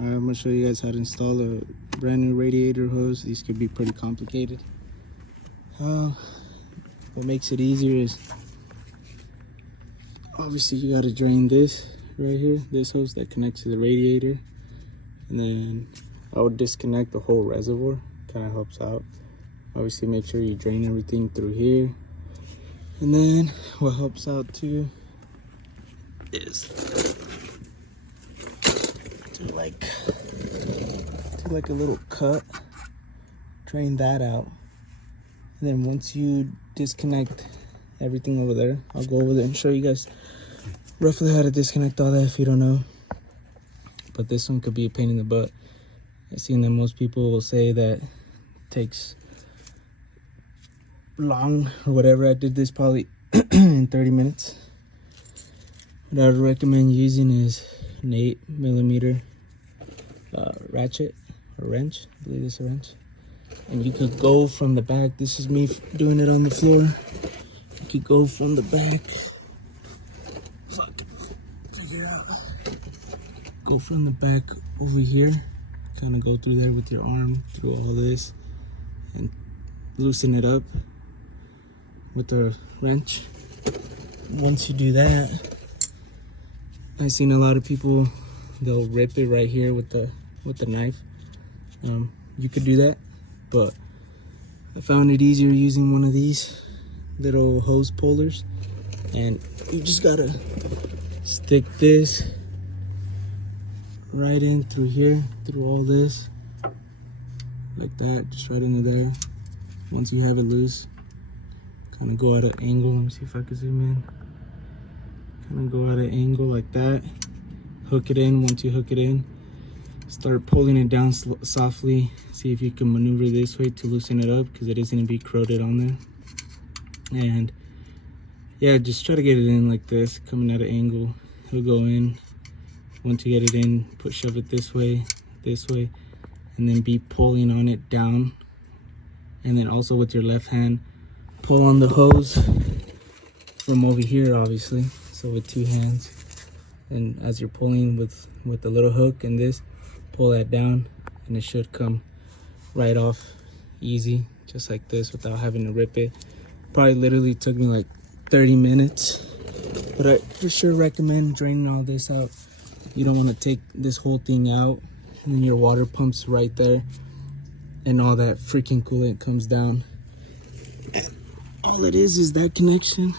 I'm gonna show you guys how to install a brand new radiator hose. These could be pretty complicated. What makes it easier is obviously you gotta drain this right here, this hose that connects to the radiator, and then I would disconnect the whole reservoir. Kind of helps out. Obviously make sure you drain everything through here, and then what helps out too is do like a little cut, drain that out, and then once you disconnect everything over there, I'll go over there and show you guys roughly how to disconnect all that if you don't know. But this one could be a pain in the butt. I've seen that most people will say that it takes long or whatever. I did this probably in 30 minutes. What I would recommend using is an 8mm ratchet or wrench. I believe it's a wrench. And you could go from the back. This is me doing it on the floor. You could go from the back. Figure out. Go from the back over here. Kind of go through there with your arm through all this and loosen it up with the wrench. Once you do that, I've seen a lot of people, they'll rip it right here with the knife. You could do that, but I found it easier using one of these little hose pullers, and you just gotta stick this right in through here, through all this, like that, just right into there. Once you have it loose, kind of go at an angle. Let me see if I can zoom in. Kind of go at an angle like that. Hook it in. Once you hook it in, start pulling it down softly. See if you can maneuver this way to loosen it up, because it is going to be corroded on there. And yeah, just try to get it in like this, coming at an angle. It'll go in. Once you get it in, shove it this way, and then be pulling on it down. And then also with your left hand, pull on the hose from over here, obviously. So with two hands, and as you're pulling with the little hook and this, pull that down, and it should come right off easy, just like this, without having to rip it. Probably literally took me like 30 minutes, but I for sure recommend draining all this out. You don't want to take this whole thing out, and then your water pumps right there, and all that freaking coolant comes down. And all it is that connection.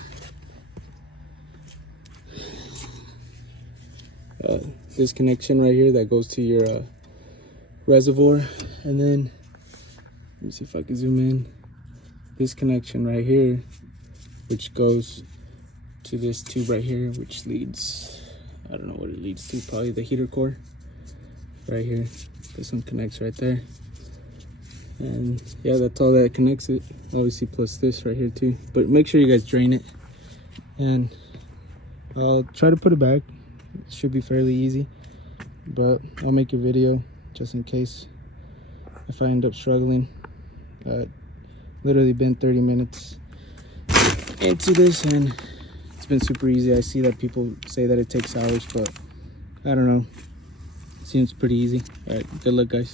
This connection right here that goes to your reservoir, and then let me see if I can zoom in. This connection right here, which goes to this tube right here, which leads, I don't know what it leads to, probably the heater core right here. This one connects right there, and yeah, that's all that connects it, obviously, plus this right here too. But make sure you guys drain it, and I'll try to put it back. It should be fairly easy, but I'll make a video just in case if I end up struggling. Literally been 30 minutes into this, and it's been super easy. I see that people say that it takes hours, but I don't know. It seems pretty easy. All right, good luck, guys.